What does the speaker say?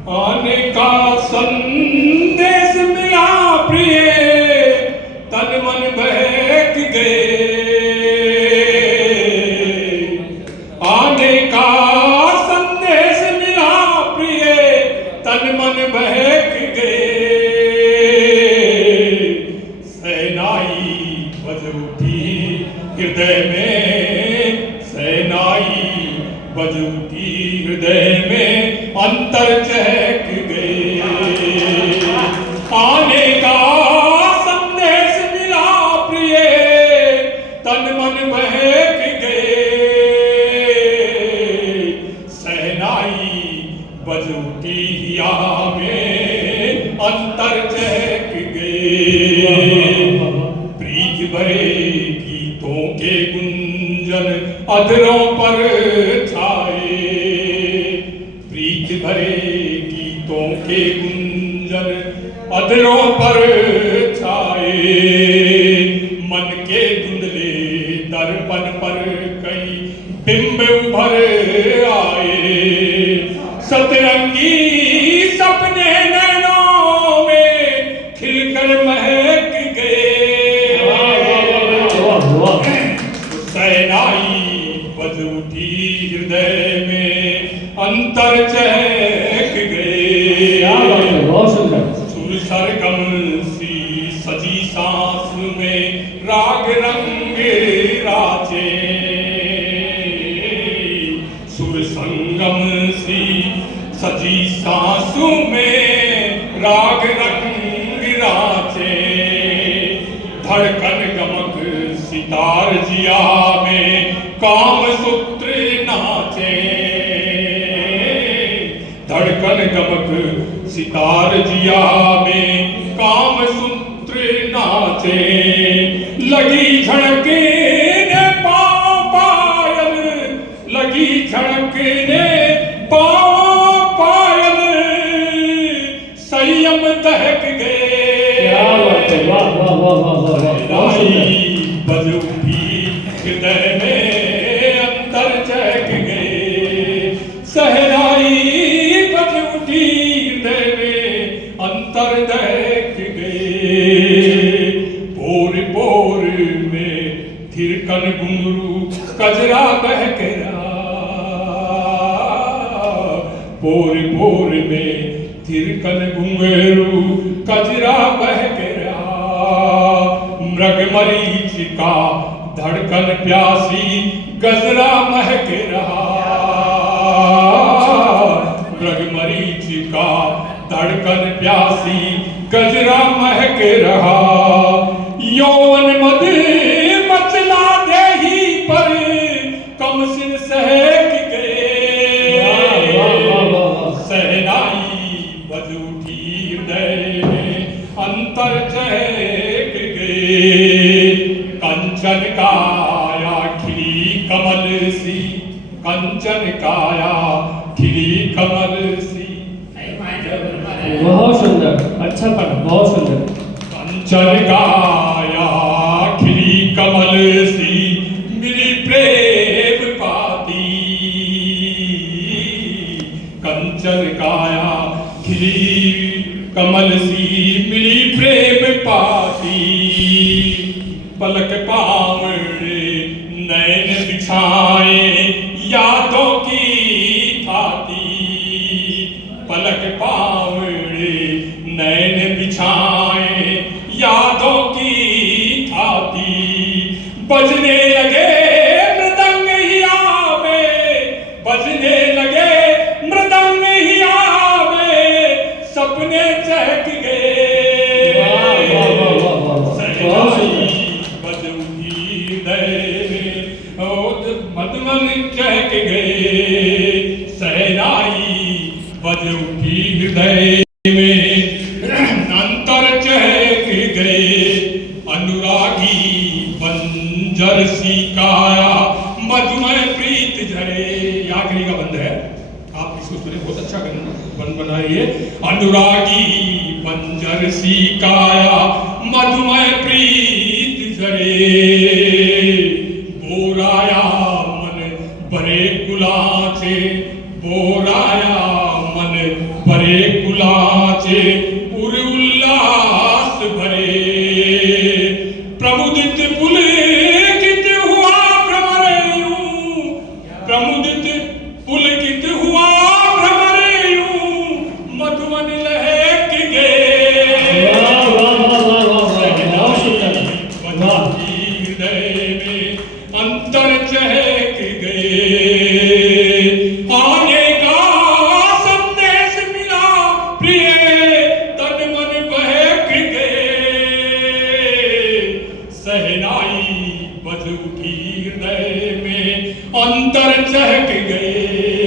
आने का संदेश मिला प्रिय, तन मन बहक गए। आने का संदेश मिला प्रिय, तन मन बहक गए। सहनाई बज उठी हृदय में, सहनाई बज उठी हृदय में, अंतर चहक गए। आने का संदेश मिला प्रिय, तन मन बहक गए। सहनाई बज उठी हिया में, अंतर चहक गए। प्रीत भरे गीतों के गुंजन अधरों पर छाए, प्रीत भरे गीतों के गुंजन अधरों पर छाए। मन के धुंधले दर्पण पर कई बिंब उभर आए। सतरंगी सपने नैनों में खिलकर महक गए। सहनाई बज उठी हृदय में, अंतर चहक गए। सुर सरगम सी सजी सांस में राग रंग राचे। सुर संगम सी सजी सांसों में राग रंग राचे। धड़कन गमक सितार जिया में काम सूत्र नाचे। धड़कन गमक सितार जिया में काम सूत्र नाचे। लगी झड़कने पाँव पायल, लगी झड़कने पाँव पायल, संयम दहक गए। बज उठी हृदय में, अंतर चहक गए। सहनाई बज उठी हृदय में, अंतर दहक गए। पोर पोर में थिरकन घुंघरू कजरा बहक रहा। पोर पोर में थिरकन घुंघरू कजरा बहक रहा। मृग मरीचिका धड़कन प्यासी गजरा महक रहा। मृग मरीचिका धड़कन प्यासी गजरा महक रहा। यौवन मद मचला देही पर, कम सिन सहक गए। सहनाई बज उठी हृदय में, अंतर चहक गए। कंचन काया खिली कमल सी, कंचन काया खिली कमल सी। बहुत सुंदर, अच्छा पढ़ा, बहुत सुंदर। कंचन काया खिली कमल सी, मिली प्रेम पाती। कंचन काया खिली कमल सी, मिली प्रेम पाती। पलक पावड़े नैन बिछाए, यादों की थाती। पलक पावड़े नैन बिछाए, यादों की थाती। बजने लगे मृदंग हिया में, बजने लगे मृदंग हिया में, सपने चहक गए। मधुमन चहक गए। सहनाई बज उठी हृदय में, अंतर चहक गए। अनुरागी बंजर सी काया, मधुमय प्रीत झरे। आखिरी का बंद है, आप इसको सुने, बहुत अच्छा बंद बनाइए। अनुरागी बंजर सी काया, मधुमय प्रीत झरे। बोराया मन बरे गुलाचे, बोराया मन बरे भये कुलाचे उर उल्लास भरे प्रमुदित पुलकित हुआ भ्रमर यूं प्रमुदित पुलकित हुआ भ्रमर यूं मधुवन लहक गए वाह वाह वाह वाह वाह बहुत सुंदर वाह हृदय में अंतर चहक गए आने का संदेश मिला प्रिय तन मन बहक गए सहनाई बज उठी हृदय में अंतर चहक गए